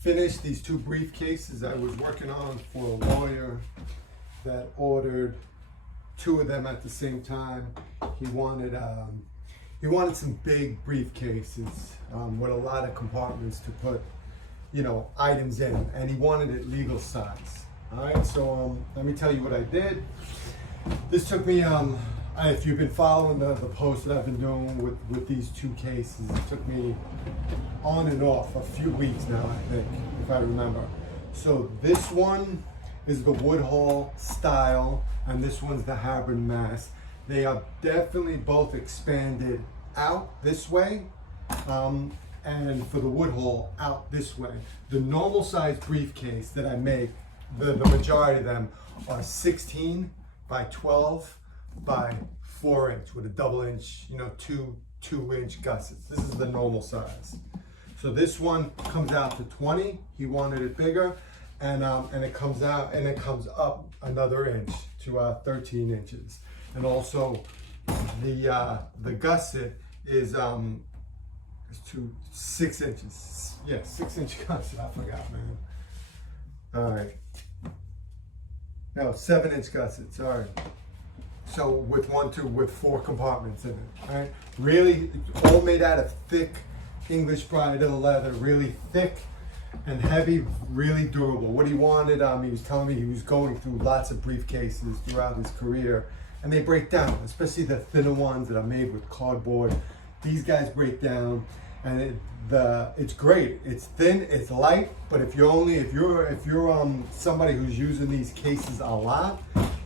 finished these two briefcases I was working on for a lawyer that ordered two of them at the same time. He wanted some big briefcases with a lot of compartments to put, you know, items in, and he wanted it legal size. All right, so let me tell you what I did. This took me, if you've been following the posts that I've been doing with these two cases, it took me on and off a few weeks now, I think, if I remember. So this one is the Woodhall style, and this one's the Harbin Mass. They are definitely both expanded out this way, and for the Woodhall out this way. The normal size briefcase that I make, the majority of them are 16 by 12 by 4 inch with a double inch, you know, two inch gussets. This is the normal size. So this one comes out to 20. He wanted it bigger, and it comes out and it comes up another inch to 13 inches. And also the gusset is to 6 inches. Yeah, 6 inch gusset. I forgot, man. All right. No, 7 inch gusset. Sorry. So with 4 compartments in it. All right. Really, all made out of thick English Bridle leather. Really thick and heavy, really durable. What he wanted, he was telling me he was going through lots of briefcases throughout his career, and they break down, especially the thinner ones that are made with cardboard. These guys break down, and it's great. It's thin, it's light, but if you're somebody who's using these cases a lot,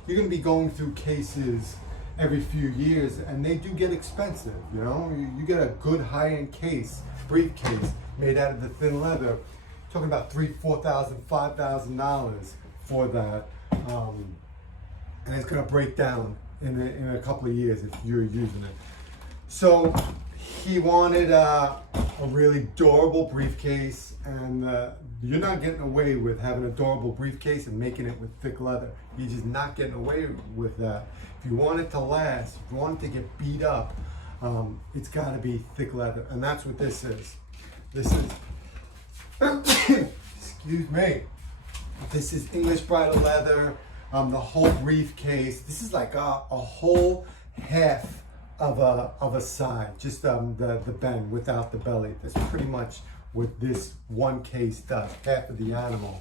you're gonna be going through cases every few years, and they do get expensive. You know, you get a good high-end case, briefcase made out of the thin leather. Talking about $3,000, $4,000, $5,000 for that, and it's gonna break down in a couple of years if you're using it. So he wanted a really durable briefcase, and you're not getting away with having a durable briefcase and making it with thick leather. You're just not getting away with that. If you want it to last, if you want it to get beat up, it's gotta be thick leather, and that's what this is. This is, excuse me, this is English Bridle leather, the whole briefcase. This is like a whole half of a side, just the bend without the belly. That's pretty much what this one case does, half of the animal.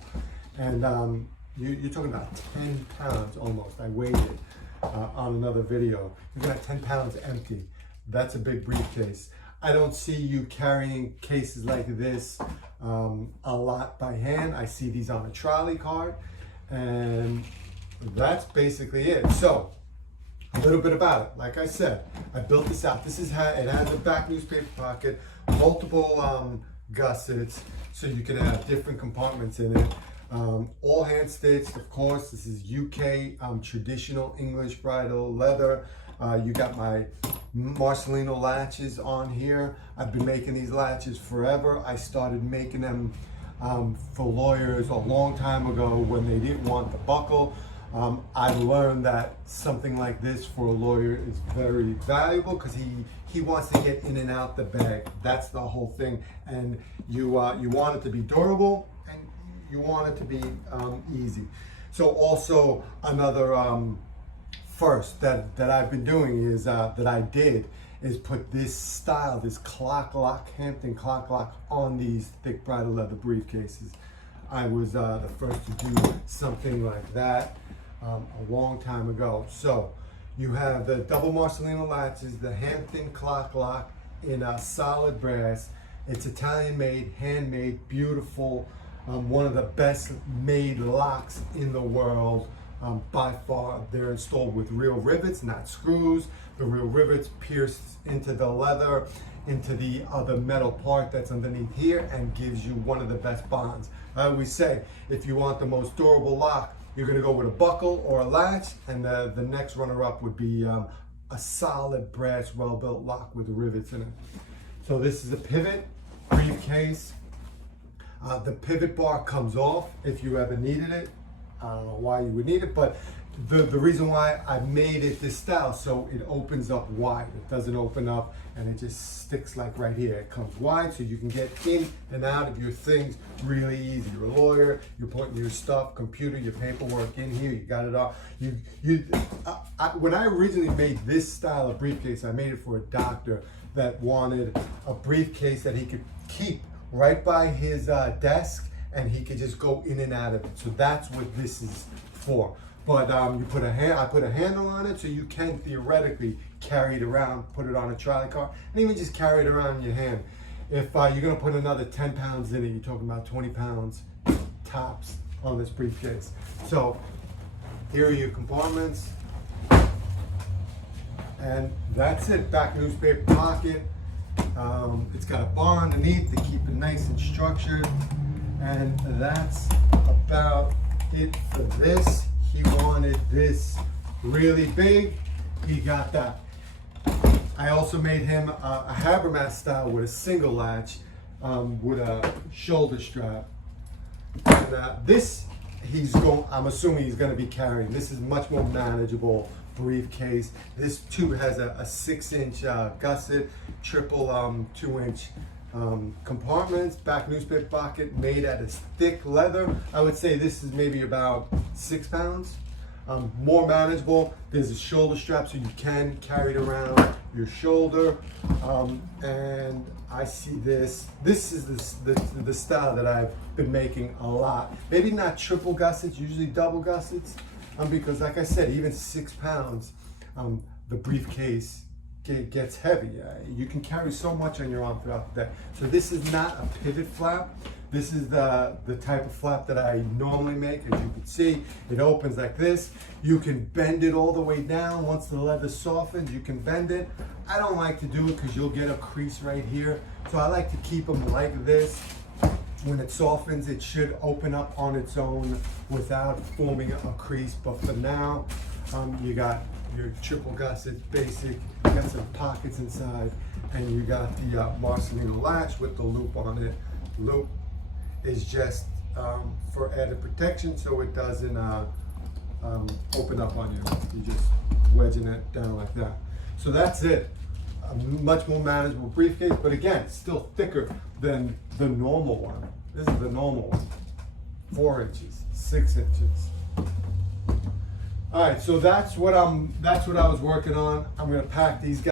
And you're talking about 10 pounds almost. I weighed it on another video. You're gonna have 10 pounds empty. That's a big briefcase. I don't see you carrying cases like this a lot by hand. I see these on a trolley cart, and that's basically it. So, a little bit about it. Like I said, I built this out. This is how it has a back newspaper pocket, multiple gussets, so you can have different compartments in it. All hand stitched, of course. This is UK traditional English Bridle leather. You got my Marcellino latches on here. I've been making these latches forever. I started making them for lawyers a long time ago when they didn't want the buckle. I learned that something like this for a lawyer is very valuable because he wants to get in and out the bag. That's the whole thing. And you want it to be durable, and you want it to be easy. So also another first that I've been doing is that I did is put this style, this clock lock, Hampton clock lock on these thick bridle leather briefcases. I was the first to do something like that a long time ago. So you have the double Marcellino latches, the Hampton clock lock in solid brass. It's Italian made, handmade, beautiful. One of the best made locks in the world. By far. They're installed with real rivets, not screws. The real rivets pierce into the leather, into the other metal part that's underneath here, and gives you one of the best bonds. I always say, if you want the most durable lock, you're gonna go with a buckle or a latch, and the next runner-up would be a solid brass, well-built lock with rivets in it. So this is a pivot briefcase. The pivot bar comes off if you ever needed it. I don't know why you would need it, but the reason why I made it this style, so it opens up wide. It doesn't open up and it just sticks like right here. It comes wide so you can get in and out of your things really easy. You're a lawyer, you're putting your stuff, computer, your paperwork in here, you got it all. When I originally made this style of briefcase, I made it for a doctor that wanted a briefcase that he could keep right by his desk, and he could just go in and out of it. So that's what this is for. But I put a handle on it so you can theoretically carry it around, put it on a trolley car, and even just carry it around in your hand. If you're gonna put another 10 pounds in it, you're talking about 20 pounds tops on this briefcase. So here are your compartments. And that's it, back newspaper pocket. It's got a bar underneath to keep it nice and structured. And that's about it for this. He wanted this really big, he got that. I also made him a Habermas style with a single latch with a shoulder strap. And this, I'm assuming he's gonna be carrying. This is much more manageable briefcase. This too has a 6-inch gusset, triple 2-inch compartments, back newspaper pocket made out of thick leather. I would say this is maybe about 6 pounds. More manageable. There's a shoulder strap so you can carry it around your shoulder. And I see this is the style that I've been making a lot. Maybe not triple gussets, usually double gussets. Because like I said, even 6 pounds, the briefcase gets heavy. You can carry so much on your arm throughout the day. So this is not a pivot flap. This is the type of flap that I normally make. As you can see, it opens like this. You can bend it all the way down. Once the leather softens, you can bend it. I don't like to do it because you'll get a crease right here. So I like to keep them like this. When it softens, it should open up on its own without forming a crease. But for now, you got your triple gussets, basic, you got some pockets inside, and you got the Marcellino latch with the loop on it. Loop is just for added protection so it doesn't open up on you. You're just wedging it down like that. So that's it. A much more manageable briefcase, but again, still thicker than the normal one. This is the normal one. 4 inches, 6 inches. All right, so that's what I was working on. I'm gonna pack these guys.